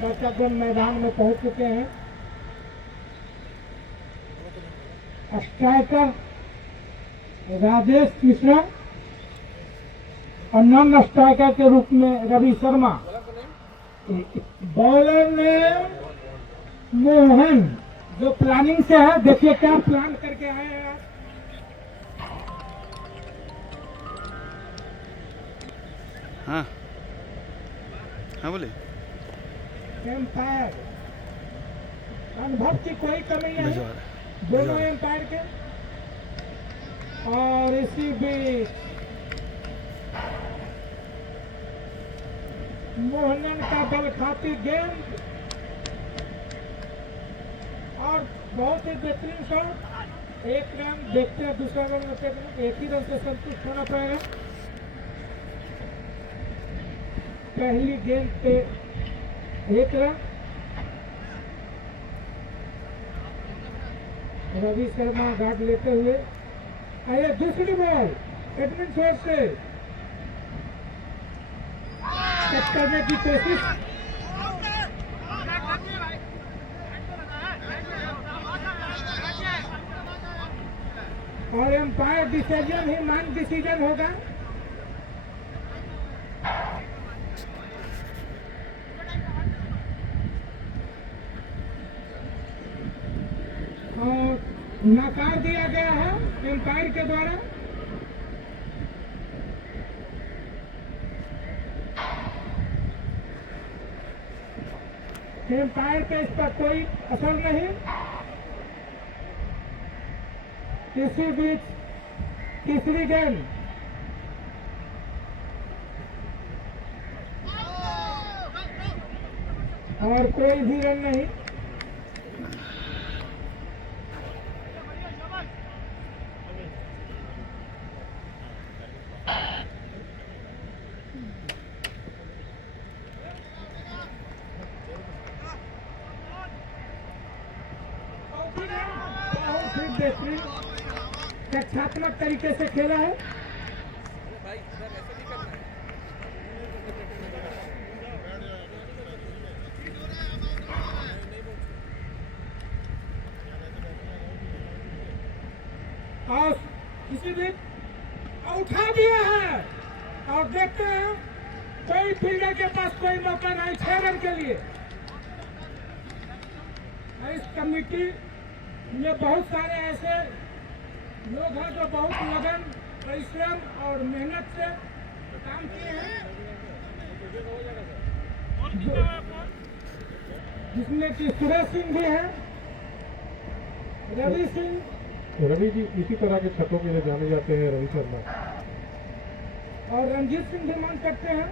दर्शकगण मैदान में पहुंच चुके हैं। स्ट्राइकर राजेश मिश्रा और नॉन स्ट्राइकर के रूप में रवि शर्मा। बॉलर ने मोहन जो प्लानिंग से है, देखिए क्या प्लान करके आए हैं आप। हाँ हाँ बोले एम्पायर अनुभव की कोई कमी नहीं है दोनों एम्पायर के। और इसी बीच मोहनन का बल खाती गेंद और बहुत ही बेहतरीन शॉट। एक रन देखते हैं, दूसरा रन होते हैं, एक ही रन से संतुष्ट होना पड़ेगा। पहली गेंद पे एक रन। रवि शर्मा गार्ड लेते हुए आए। दूसरी बॉल एडमिन शॉट से कट करने की कोशिश। और एम्पायर डिसीजन ही मान डिसीजन होगा। और नकार दिया गया है एम्पायर के द्वारा। एम्पायर पे इस पर कोई असर नहीं। इसी बीच तीसरी गेंद और कोई भी रन नहीं। बेहतरीन रक्षात्मक तरीके से खेला है। और किसी भी उठा दिया है। और देखते हैं कोई फील्डर के पास कोई मौका नहीं 6 रन के लिए। इस कमेटी में बहुत सारे ऐसे लोग हैं जो बहुत लगन, परिश्रम और मेहनत से काम किए हैं, जिसमें कि सुरेश सिंह भी है, रवि सिंह। रवि जी इसी तरह के छक्कों के लिए जाने जाते हैं रवि शर्मा। और रंजीत सिंह भी मांग करते हैं,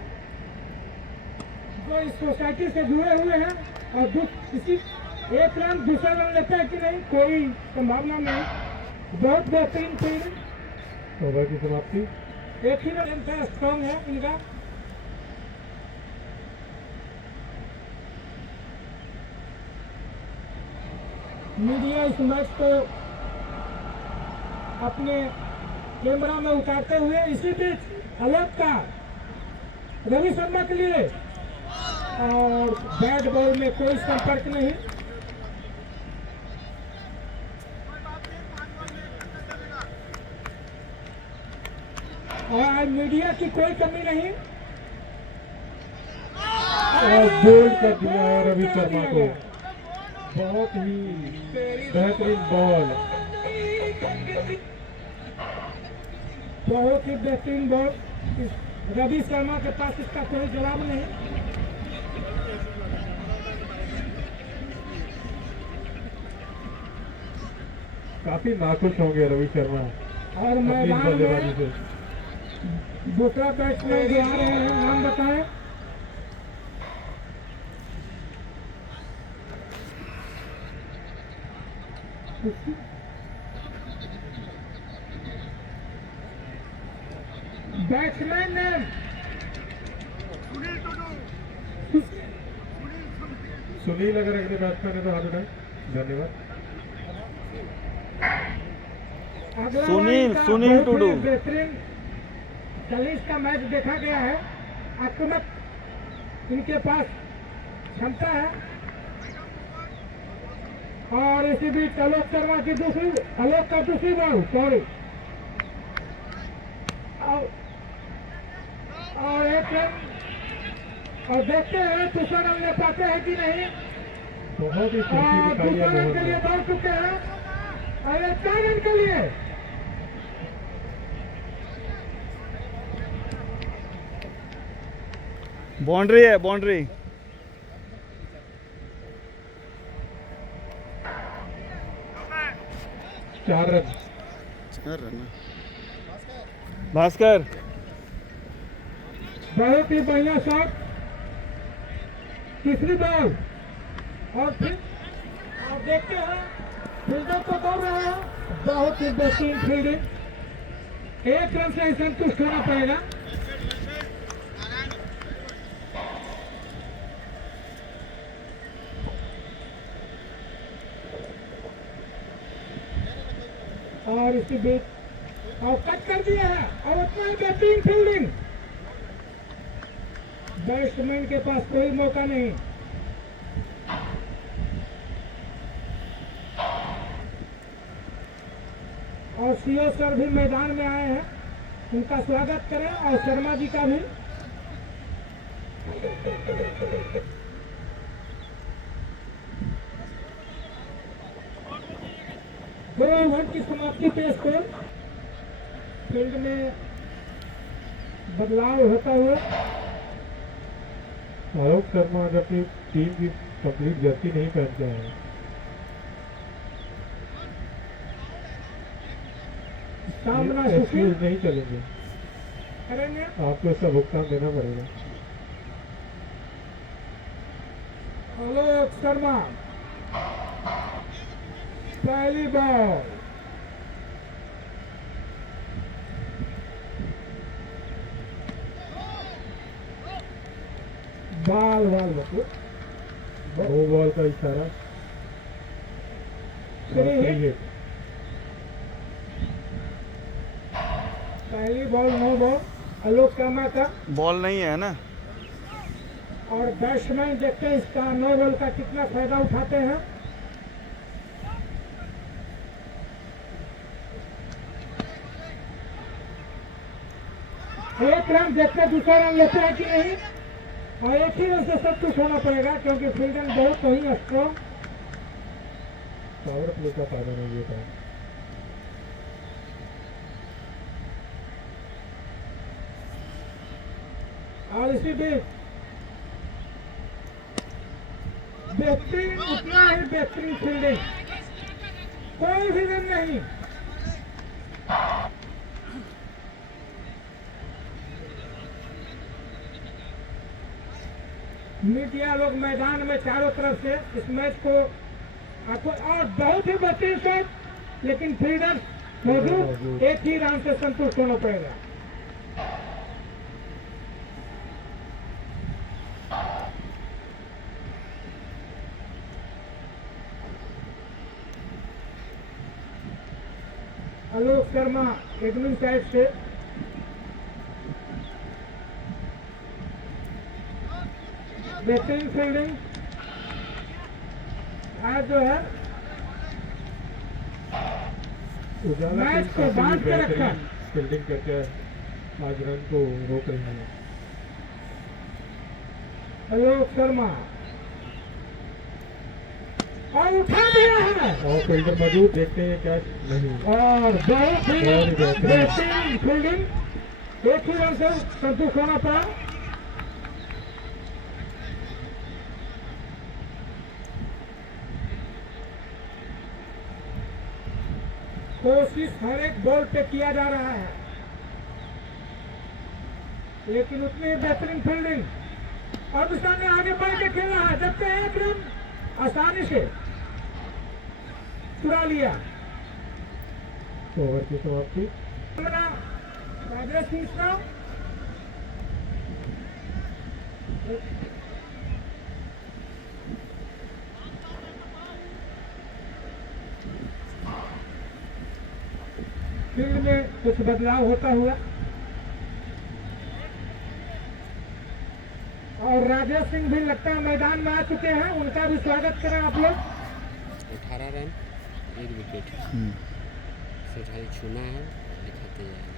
जो इस सोसाइटी से जुड़े हुए हैं। और किसी एक रन दूसरा रन लेते हैं कि नहीं, कोई संभावना नहीं। बहुत बेहतरीन फील्ड। ओवर की समाप्ति। एक ही रन का स्ट्रॉन्ग है इनका। मीडिया इस मैच को अपने कैमरा में उतारते हुए इसी बीच अलग का रवि शर्मा के लिए। और बैट बॉल में कोई संपर्क नहीं। और मीडिया की कोई कमी नहीं। और बोल्ड कर दिया है रवि शर्मा को। बहुत ही बेहतरीन बॉल। बहुत ही बेहतरीन बॉल। रवि शर्मा के पास इसका कोई जवाब नहीं। काफी नाखुश होंगे रवि शर्मा और मैदान बल्लेबाजी में से। दूसरा बैट्समैन जो आ रहे हैं, नाम बताएं। Batsman name Sunil. अगर अगले बैट्समैन है तो हाथ उठाएं। धन्यवाद। सुनील टुडू। बेहतरीन 40 का मैच देखा गया है। आक्रामक इनके पास क्षमता है। और इसी बीच आलोक शर्मा की आलोक का दूसरी बॉल, सॉरी, और एक रन। और देखते हैं दूसरा रन ले पाते हैं कि नहीं। बहुत ही फुर्ती और दिखाई है दूसरा रन मोहन के लिए ने। दौड़ चुके हैं। अरे 4 रन के लिए बाउंड्री है, बाउंड्री। 4 रन। 4 रन। भास्कर बहुत ही बढ़िया शॉट, तीसरी बॉल। और फिर आप देखते हैं फील्डर तो दौड़ रहे हैं, बहुत ही बेहतरीन फील्डिंग। 1 रन से संतुष्ट होना पड़ेगा। और इसी बीच और कट कर दिया है, और उतना ही बेहतरीन फील्डिंग। बैट्समैन के पास कोई मौका नहीं। और सीओ सर भी मैदान में आए हैं, उनका स्वागत करें, और शर्मा जी का भी। दो ओवर की समाप्ति पे स्कोर, फील्ड में बदलाव होता हुआ। आलोक शर्मा आज अपनी टीम की कंप्लीट जर्सी नहीं पहन के आए हैं। सामना ये सुशील एक्सक्यूज नहीं चलेंगे, करेंगे। आपको इसका भुगतान देना पड़ेगा। आलोक शर्मा, पहली बॉल, बाल बाल बच्चों, नो बॉल का इशारा। श्री और हिट। हिट। पहली ball, no ball Alok Sharma का। बॉल नहीं है ना। और बैट्समैन देखते हैं इसका नो बॉल का कितना फायदा उठाते हैं। एक रन देखते दूसरा रन लेते हैं कि नहीं। और एक ही रन से सब कुछ होना पड़ेगा, क्योंकि फील्डिंग बहुत ही स्ट्रॉन्ग। पावर प्ले का फायदा नहीं लेता। और इसी बीच बेहतरीन, उतना ही बेहतरीन फील्डिंग, कोई भी रन नहीं। मीडिया लोग मैदान में चारों तरफ से इस मैच को आपको, और बहुत ही बेहतरीन शॉट, लेकिन फील्डर मौजूद, एक ही रन से संतुष्ट होना पड़ेगा। आलोक शर्मा एडमिन साइड से बेहतरीन फील्डिंग आज जो है उजाला मैच टीम को काफी बांध के रखा। बेहतरीन फील्डिंग करके आज रन को रोक रही है। आलोक शर्मा, और उठा दिया है, और फील्डर मौजूद, देखते हैं कैच नहीं। और बहुत ही बहुत ही बेहतरीन। बेहतरीन फील्डिंग, एक ही रन से संतुष्ट होना पड़ा। कोशिश हर एक बॉल पे किया जा रहा है, लेकिन उतनी बेहतरीन फील्डिंग। और विशाल ने आगे बढ़ के खेला है, जबकि एक रन आसानी से चुरा लिया। ओवर की समाप्ति। राजेश मिश्रा, फील्ड में कुछ बदलाव होता हुआ। और और राजेश सिंह भी लगता है मैदान में आ चुके हैं, उनका भी स्वागत करें आप लोग। 18 रन 1 विकेट से खाली छूना है, दिखाते जाएगा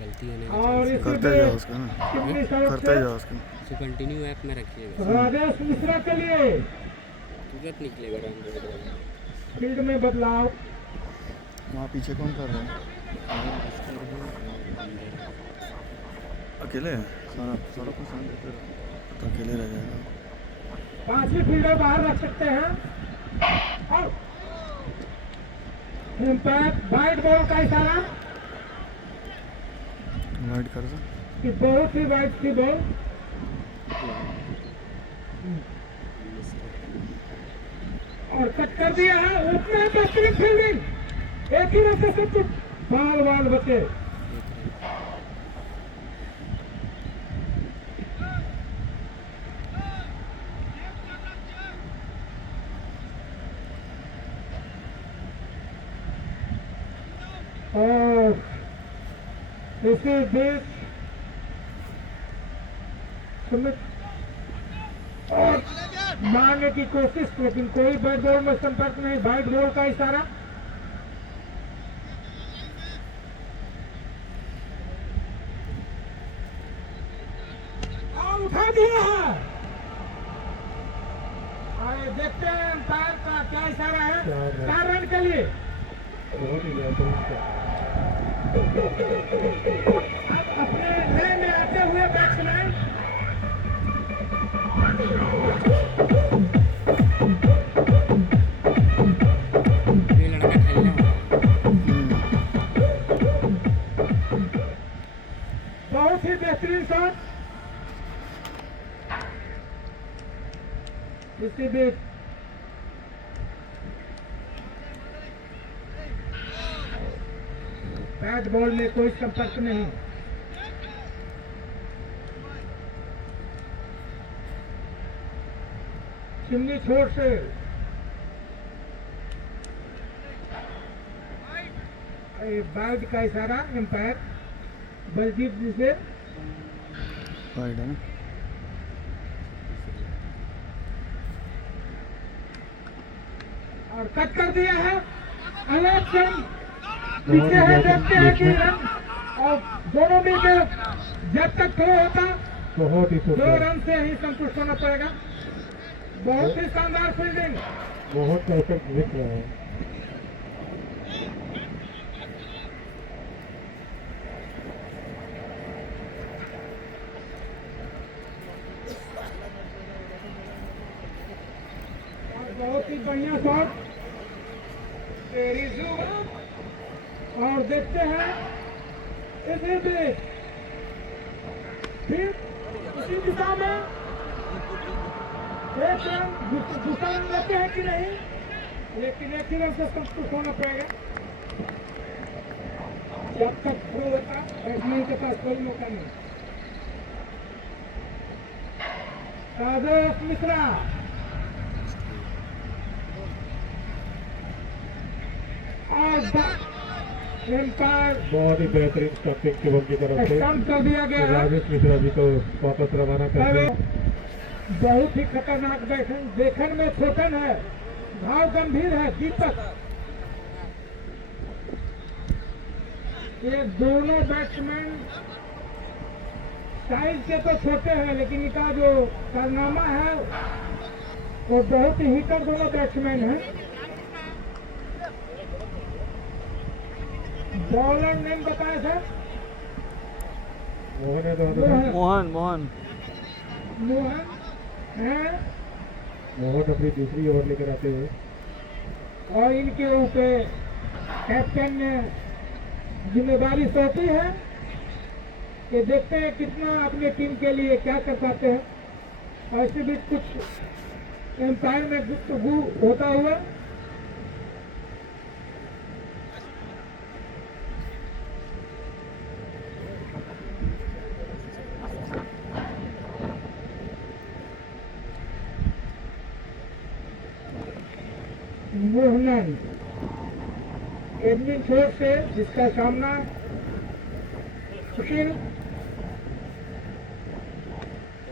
गलती होने का और चांस है। इसी करते पे जाओ उसका ना, कितनी शॉट करते से जाओ उसका। उसे कंटिन्यू ऐप में रखिएगा, राजेश मिश्रा के लिए तुरंत निकलेगा रन। फील्ड में बदलाव। वहाँ पीछे कौन कर रहा है? अकेले है? सारा सारा को साथ देते रहो, तो अकेले रह जाएगा। 5 ही फील्डर बाहर रख सकते हैं। और इम्पैक्ट वाइड बॉल का इशारा वाइड कर दो। कि बहुत ही वाइड थी बॉल। और कट कर दिया है, उतने बेहतरीन फील्डिंग, एक ही रन से सब कुछ बाल बाल बचे। और इसी बीच सुमित और मारने की कोशिश, लेकिन कोई बैट बॉल में संपर्क नहीं। वाइड बॉल का इशारा। और उठा दिया है। आइए देखते हैं अंपायर का क्या इशारा है। 4 रन के लिए बहुत ही बेहतरीन शॉट। अब अपने नए में आते हुए बैट्समैन ये लड़का खेलने वाला बहुत ही बेहतरीन शॉट। इसी बीच बैट बॉल में कोई संपर्क नहीं। चिमनी छोर से वाइड का इशारा एम्पायर बलजीत जी से। वाइड है ना? और कट कर दिया है। अलोक सिंह पीछे है, देखते हैं कि रन और दोनों मिलकर जब तक थ्रो होता बहुत ही 2 सुंदर, रन से ही संतुष्ट होना पड़ेगा। बहुत ही शानदार फील्डिंग। बहुत परफेक्ट दिख रहा है। और बहुत ही बढ़िया शॉट। तेरी जुबान। और देखते हैं इसी बीच फिर इसी दिशा में एक रन दूसरा रन लेते हैं कि नहीं, लेकिन एक ही रन से संतुष्ट होना पड़ेगा। जब तक थ्रो होता बैट्समैन के पास कोई मौका नहीं। राजेश मिश्रा और एम्पायर बहुत ही बेहतरीन स्टंपिंग शुभम की तरफ से। स्टंप कर दिया गया है। राजेश मिश्रा जी को वापस रवाना करते हैं। बहुत ही खतरनाक बैठन, देखने में छोटन है, भाव गंभीर है। दीपक, ये दोनों बैट्समैन साइज के तो छोटे हैं, लेकिन इनका जो कारनामा है वो बहुत ही हिटर दोनों बैट्समैन हैं। बॉलर नेम बताए सर? मोहन है तो मोहन मोहन मोहन है। मोहन अपनी दूसरी ओवर लेकर आते हुए और इनके ऊपर कैप्टन ने जिम्मेदारी सौंपी है कि देखते हैं कितना अपनी टीम के लिए क्या कर पाते हैं। और इसी बीच कुछ एम्पायर में गुफ्तगू होता हुआ मोहनन एडमिन छोर से, जिसका सामना सुशील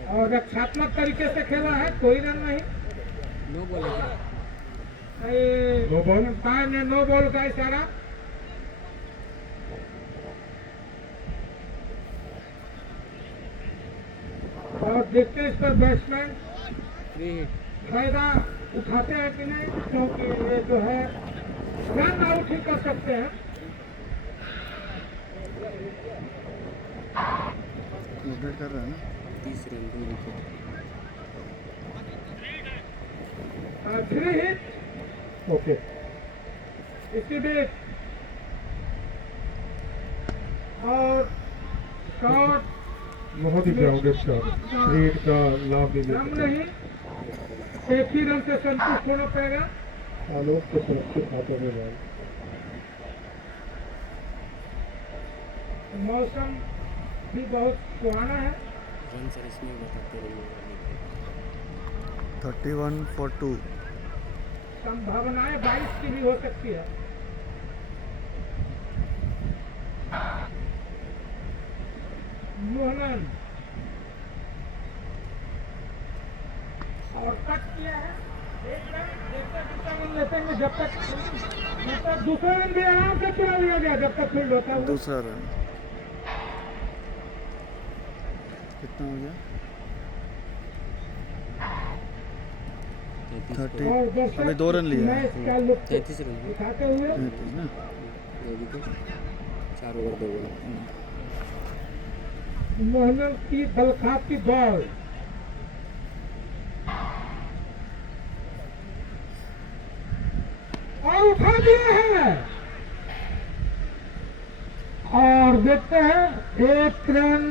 और रक्षात्मक तरीके से खेला है, कोई रन नहीं। नो बोलेगा नो बॉल। अंपायर ने नो बॉल का इशारा। और देखते हैं इस पर बैट्समैन 3 हिट फायदा उठाते हैं कि नहीं, क्योंकि ये जो है रन आउट ही कर सकते हैं। अपडेट कर रहा है ना। 30 रन 2 विकेट 3 हिट। ओके। इसके बीच और शॉट बहुत ही ग्राउंडेड शॉट, 3 हिट का लाभ नहीं ले कम सका। नहीं, एक ही रन से संतुष्ट होना पड़ेगा। आलोक के सुरक्षित हाथों में बॉल। मौसम भी बहुत सुहाना है। रन सर इसमें बताते रहिए 31 for 2। संभावनाएं 22 की भी हो सकती है। मोहनन और कट किया है, एक रन देखते दूसरा रन लेते हैं। जब तक दूसरा रन भी आराम से चुरा लिया गया जब तक फील्ड होता है। दूसरा रन कितना हो गया? 30 और दर्शक अभी 2 रन लिए हैं। मैच का लुत्फ 33 रन उठाते हुए 33 ना। 2 विकेट 4 ओवर 2 बॉल मोहनन की बलखाती बॉल और उठा दिया है। और देखते हैं एक रन,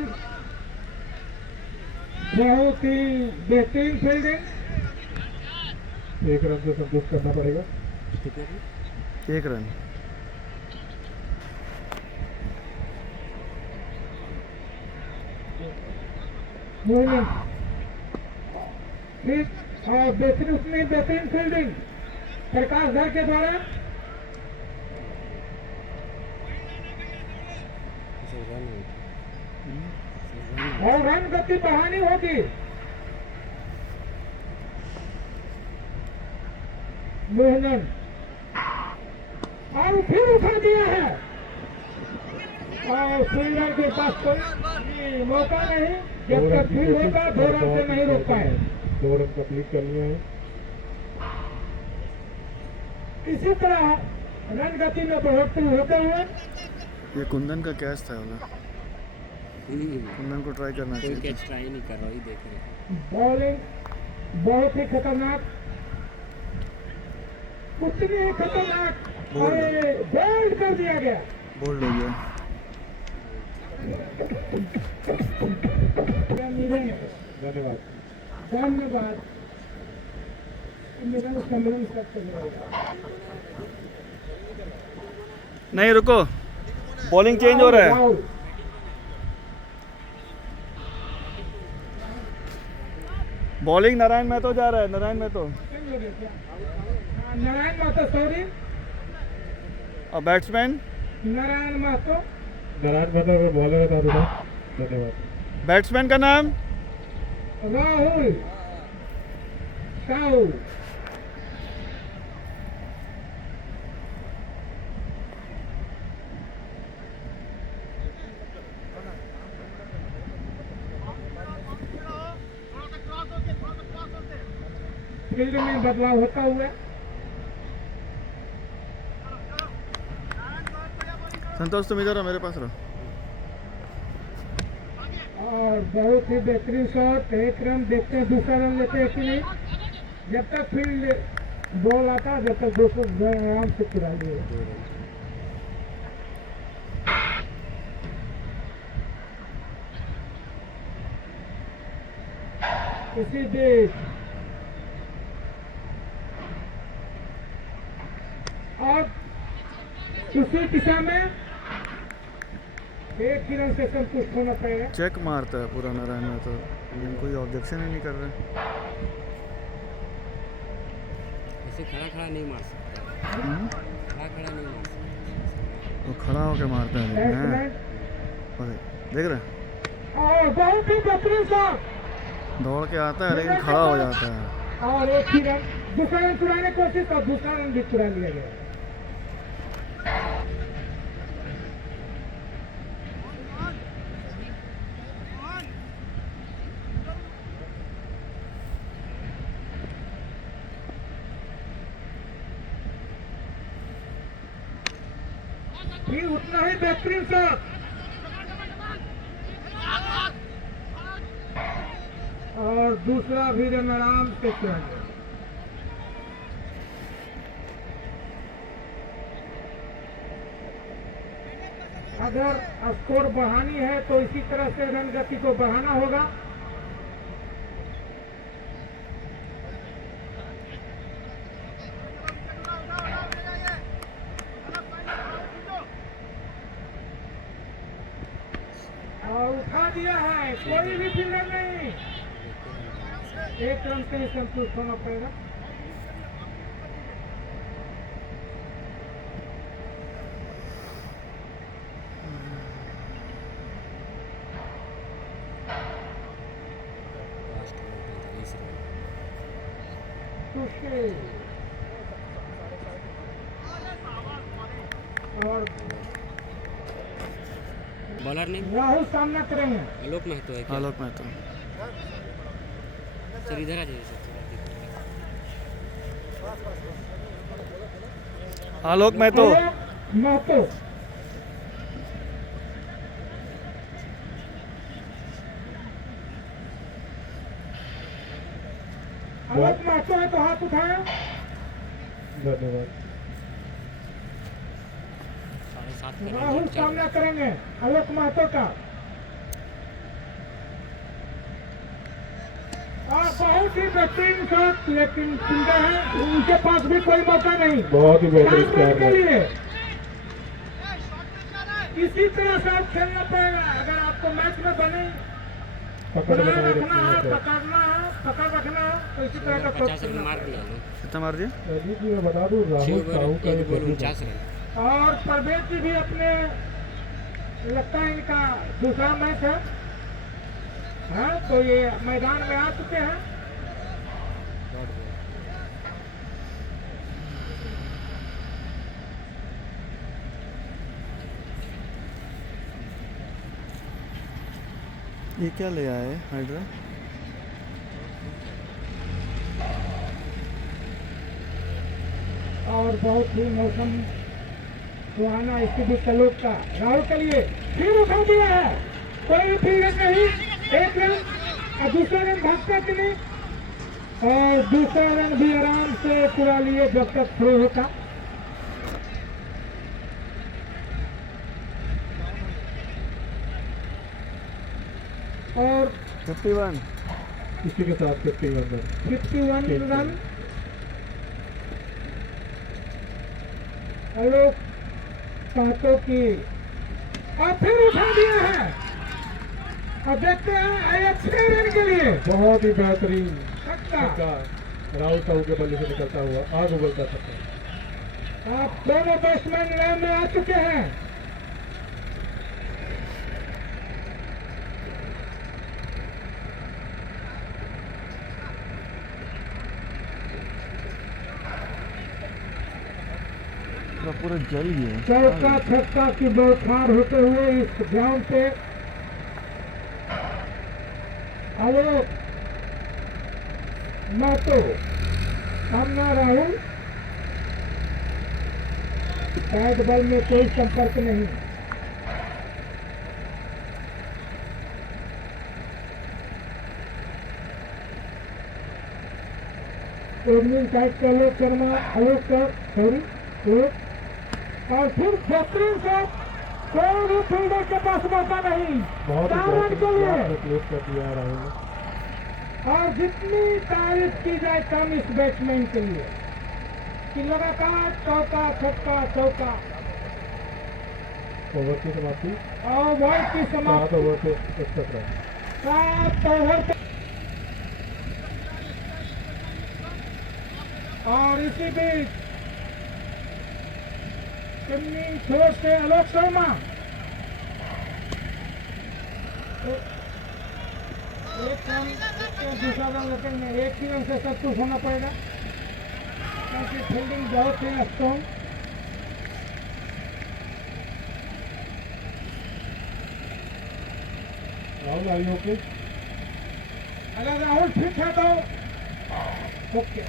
बहुत ही बेहतरीन फील्डिंग। 1 रन से संतुष्ट करना पड़ेगा। कितने रन 1 रन। मोहनन ठीक और बेहतरीन, उसमें बेहतरीन फील्डिंग प्रकाश धर के द्वारा। सर रन और रन गति बढ़ानी होगी। मोहनन और फिर उठा दिया है और फील्डर के पास कोई मौका नहीं। जब तक फील्ड होगा 2 रन से नहीं रोक पाए। 2 रन कंप्लीट कर लिए हैं। इसी तरह रन गति में बढ़ोतरी होते हुए ये कुंदन का कैच था वाला। कुंदन को ट्राई करना कोई चाहिए कैच ट्राई नहीं कर रहा, वही देख रहे हैं। बॉलिंग बहुत ही खतरनाक, उतनी ही खतरनाक बोल्ड कर दिया गया। था। बोल्ड हो गया। धन्यवाद। धन्यवाद। मेरा सम्मेलन करते रहेगा। नहीं रुको, बॉलिंग चेंज हो रहा है। राहुल, बॉलिंग नारायण महतो जा रहा है। नारायण महतो नारायण महतो, सॉरी और बैट्समैन नारायण महतो। नारायण महतो अगर बॉलर बता दूंगा। धन्यवाद। बैट्समैन का नाम राहुल साहू। फील्ड में बदलाव होता हुआ संतोष तुम इधर हो, मेरे पास रहो। और बहुत ही बेहतरीन शॉट। 1 रन, देखते हैं दूसरा रन लेते हैं कि नहीं। जब तक फील्ड बॉल आता है जब तक दूसरा आराम से चुरा लिए। 2 रन इसी बीच और उसी दिशा में एक ही रन से संतुष्ट होना पड़ेगा। चेक मारता है पूरा नारायण महतो, लेकिन कोई ऑब्जेक्शन ही नहीं कर रहे। ऐसे खड़ा खड़ा नहीं मार सकता, खड़ा खड़ा नहीं मार सकता। वो खड़ा होके मारता है। बैट्समैन और देख रहे हैं? और बहुत ही बेहतरीन शॉट। दौड़ के आता है लेकिन खड़ा हो जाता है। और एक ही रन, दूसरा रन चुराने की कोशिश और दूसरा रन भी चुरा लिया गया। फिर उतना ही बेहतरीन शॉट और दूसरा भी रन आराम से चला गया। अगर स्कोर बढ़ानी है तो इसी तरह से रन गति को बढ़ाना होगा। और उठा दिया है, कोई भी फील्डर नहीं, एक रन से ही संतुष्ट होना पड़ेगा। लास्ट में 45 रन। और बॉलर ने राहुल सामना करेंगे। आलोक महतो है क्या? आलोक महतो। सर इधर आ जाइए सर। आलोक महतो। महतो आलोक महतो है तो हाथ उठाया। धन्यवाद। 7.5 का राहुल रन चल सामना रहा है। करेंगे आलोक महतो का। बहुत ही बेहतरीन शॉट, लेकिन फील्डर है, उनके पास भी कोई मौका नहीं। बहुत ही बेहतरीन 4 रन स्कोर के है। लिए इसी तरह से आप खेलना पड़ेगा अगर आपको मैच में बने पकड़ बनाए बनाए रखना है, रखनी है। पकड़ना है, पकड़ रखना है, तो इसी तरह का 50 शॉट रन मार खेलना दिया ना। कितना मार दिया? अजीत जी मैं बता दूं 6 राहुल ओवर साहू का 1 एक बॉल डेब्यू 49 रन। पड़ेगा। और परवेज जी भी अपने लगता है इनका दूसरा मैच है, हाँ, तो ये मैदान में आ चुके हैं। Dot ball. ये क्या ले आए हाइड्रा? और बहुत ही मौसम सुहाना स्थिति सलोक का राहुल के लिए फिर उठा दिया है, कोई फील्डर नहीं, एक रन और दूसरा रन भागता कि नहीं, और दूसरा रन भी आराम से चुरा लिए जब तक थ्रो होता। और 51। इसी के साथ 51 रन। 51 रन आलोक महतो की, और फिर उठा दिया है। अब देखते हैं आया 6 रन के लिए बहुत ही बेहतरीन छक्का। छक्का राहुल साहू के बल्ले से निकलता हुआ आग उगलता छक्का। आप दोनों बैट्समैन लाइन में आ चुके हैं। पूरा जल गया। चौका छक्का की बौछार होते हुए इस ग्राउंड पे आलोक महतो, सामना राहुल, बैट बॉल में कोई संपर्क नहीं। ओपनिंग साइड का आलोक शर्मा, आलोक का सॉरी और फिर बेहतरीन शॉट, कोई भी फील्डर के पास मौका नहीं, बहुत ही 4 रन के लिए। बेहतरीन क्लोज कर दिया है राहुल ने। और जितनी तारीफ की जाए कम इस बैट्समैन के लिए कि लगातार चौका छक्का चौका, ओवर की समाप्ति और ओवर की 7 समाप्ति ओवर से 61 रन। 7 ओवर पे। और इसी बीच स्पिनिंग थ्रो से आलोक शर्मा, एक रन तो दूसरा रन लेते हैं, एक ही रन से सब कुछ होना पड़ेगा क्योंकि फील्डिंग बहुत ही strong. Rahul are you okay? अगर राहुल फिट है तो ओके।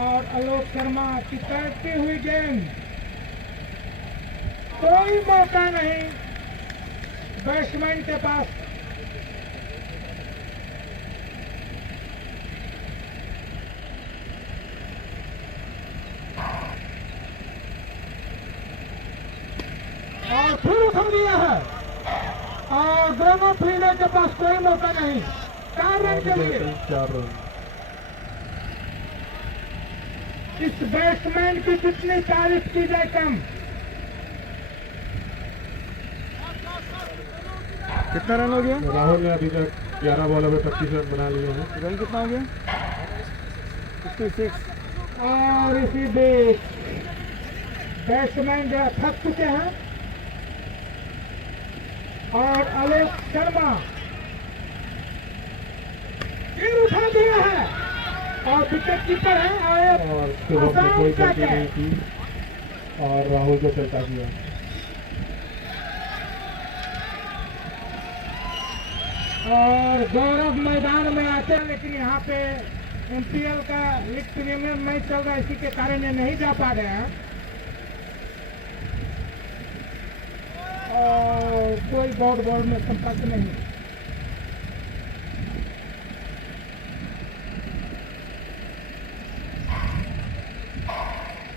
और आलोक शर्मा की तैरती हुई गेंद, कोई मौका नहीं बैट्समैन के पास। और फिर उठा दिया है और दोनों फील्डर के पास कोई मौका नहीं। 4 रन के लिए 4 रन। इस बैट्समैन की कितनी तारीफ की जाए कम। कितना रन हो गया? राहुल ने अभी तक 11 बॉलों में 25 रन बना लिए हैं। रन कितना हो गया? 56। और इसी बीच बैट्समैन जो थक चुके हैं और आलोक शर्मा फिर उठा दिया है और विकेट कीपर है और शुभम ने कोई गलती नहीं की और राहुल को चलता दिया। और गौरव मैदान में आते हैं, लेकिन यहाँ पे एमपीएल का लीग प्रीमियर मैच चल रहा है, इसी के कारण ये नहीं जा पा रहे हैं। और कोई बॉल में संपर्क नहीं।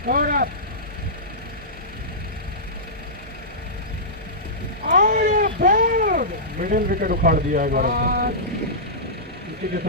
गौरव और बॉल मिडिल विकेट उखाड़ दिया है गौरव और ने। इसी के साथ